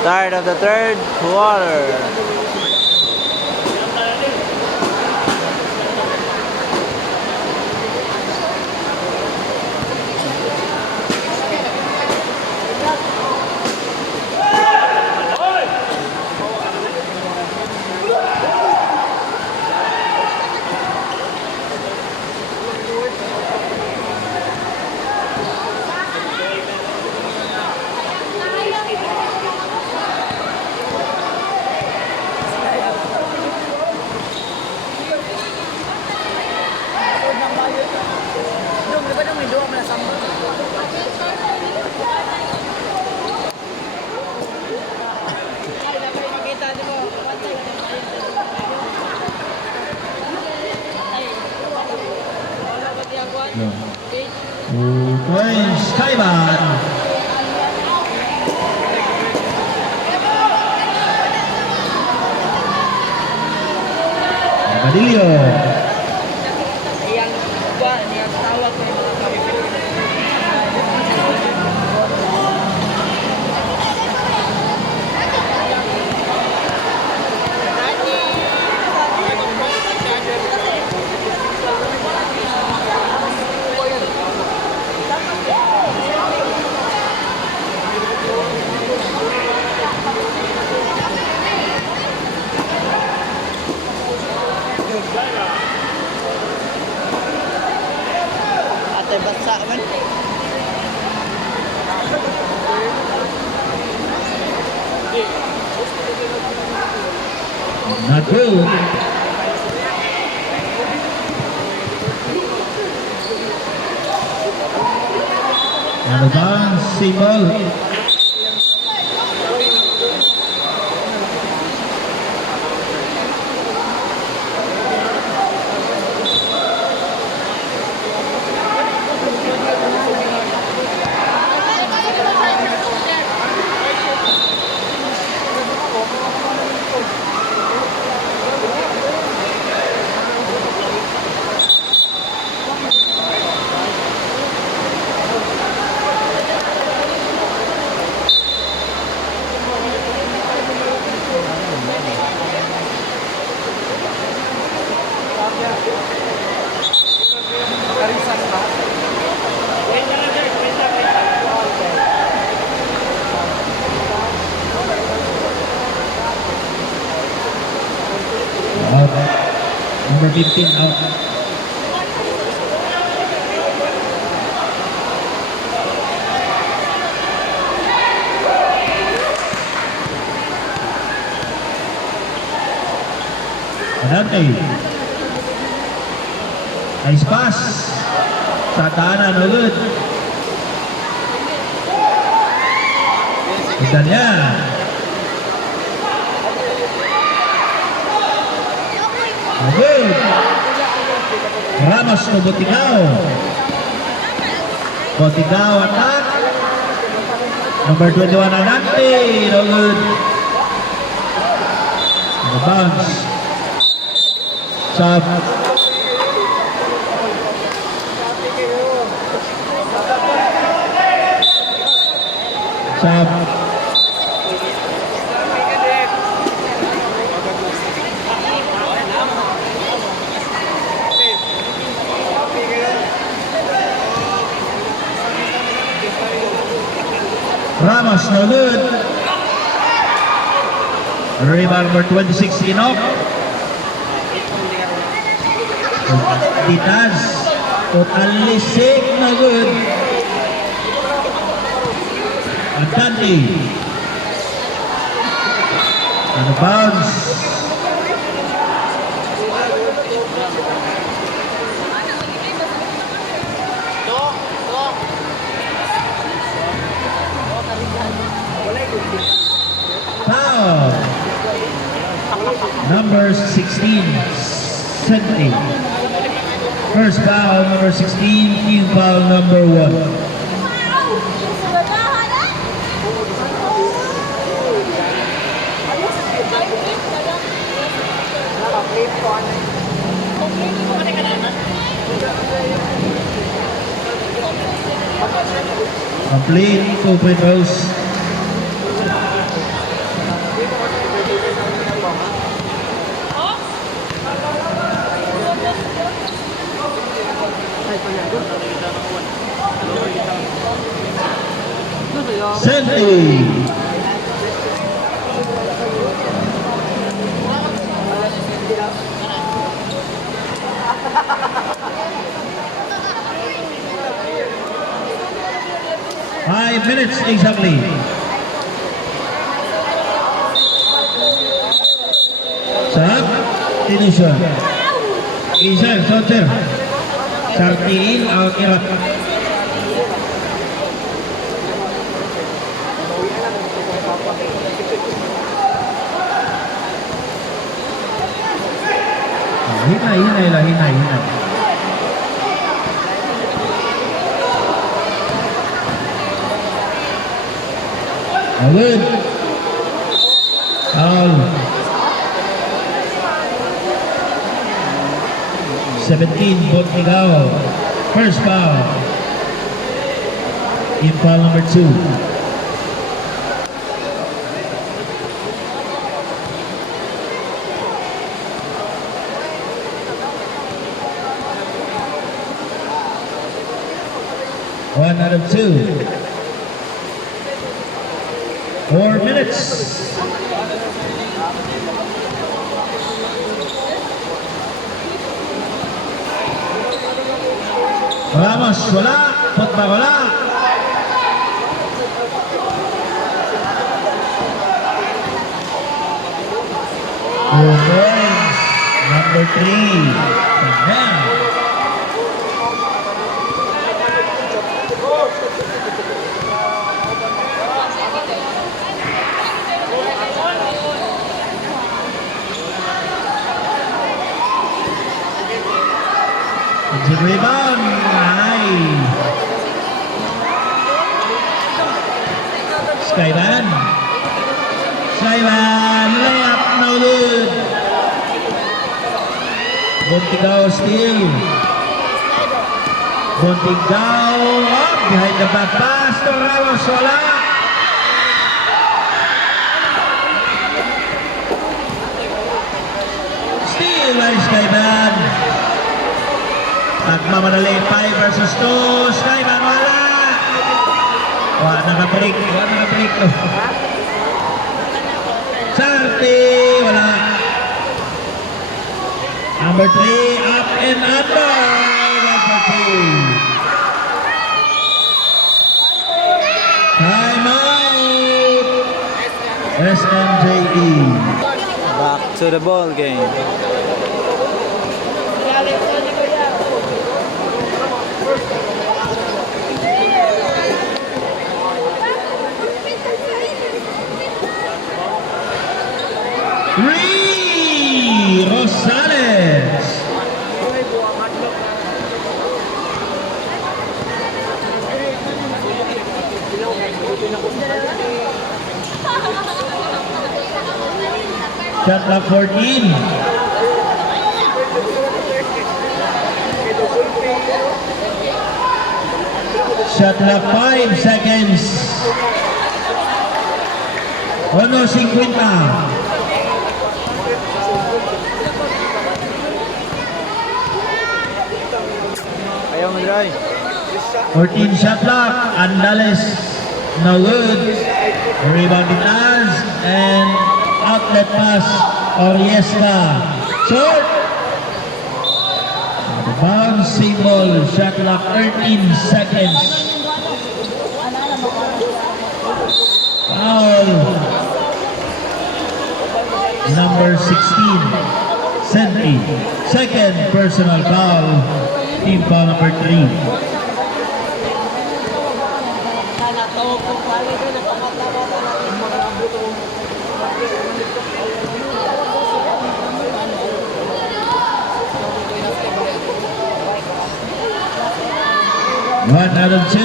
Start of the third quarter. Points, Taiwan. Badilio. Ate basa man. Not good. On the bounce, single. Out. Number 15 out. Dante. Nice pass. Sa tahanan ulit. Kita niya. Good. Ramos to Botigao. Botigao attack. Number 21 Anante. No good. The bounce. Sub. Sub. Ramos, no good. Rebound number 26, Enoch. Ditas, totally sick, no good. Dante. On the bounce. Foul. Number 16, Sente. First foul, number 16, team foul number 1. Complete 2 free throws. Senti. 5 minutes exactly. Sab, Tinusyon. Isar, Soter. Sartiin, Al-Kirat. Hinay lah, hinay. Good. Foul. 17, Botnigao. First foul. In foul number 2. One out of 2. 4 minutes. Ramos, wala. Potba, wala. Two points. Number 3. Yeah. Rebound, high. Skyban, layup, no good. Bontigao steal. Bontigao up behind the back pass to Ramos, wala. Steal by Skyban. Nagmamadali, 5 versus 2. Skyban, wala. Naka-break. Sarte, wala. Number 3, up and under. Number 2. Time out. SMJE. Back to the ball game. Rosales. Shot clock 14. Shot clock 5 seconds. 1:50. Ayaw mag-dry. 14 shot clock. Andales, no good. Rebound Itaz and outlet pass Oriesca. Short. Bouncing ball. Shot clock 13 seconds. Foul. Number 16. Senti. Second personal foul. Team foul number 3. One out of 2.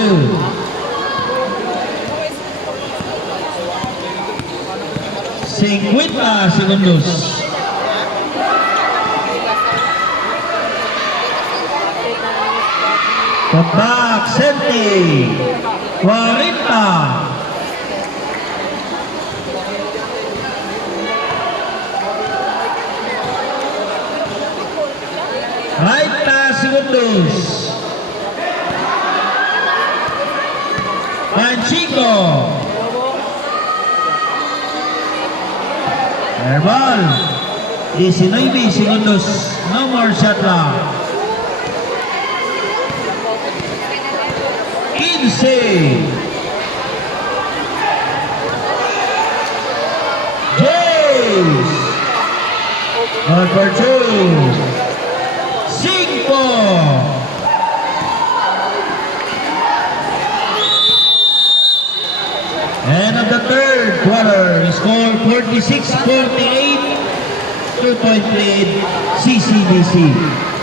Cinquenta segundos. Pembak Senti 40. Right segundos. Manchico. Airball. 19 segundos. No more shot clock. 15. James. Number 2. 5. And of the third quarter, score 46-48, 2-point lead, CCBC.